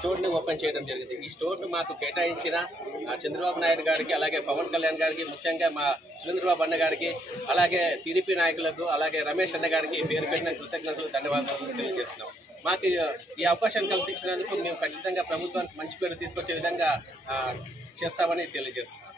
స్టోర్ని open చేయడం జరిగింది. ఈ స్టోర్ను మాకు కేటాయించిన చంద్రబాబు నాయుడు గారికి, అలాగే పవన్ కళ్యాణ్ గారికి, ముఖ్యంగా మా సురేంద్రబాబు అన్న గారికి, అలాగే టీడీపీ నాయకులకు, అలాగే రమేష్ అన్న గారికి పేరు పెట్టిన కృతజ్ఞతలు, ధన్యవాదాలు తెలియజేస్తున్నాం. మాకు ఈ అవకాశాన్ని కల్పించినందుకు మేము ఖచ్చితంగా ప్రభుత్వానికి మంచి పేరు తీసుకొచ్చే విధంగా చేస్తామని తెలియజేస్తున్నాం.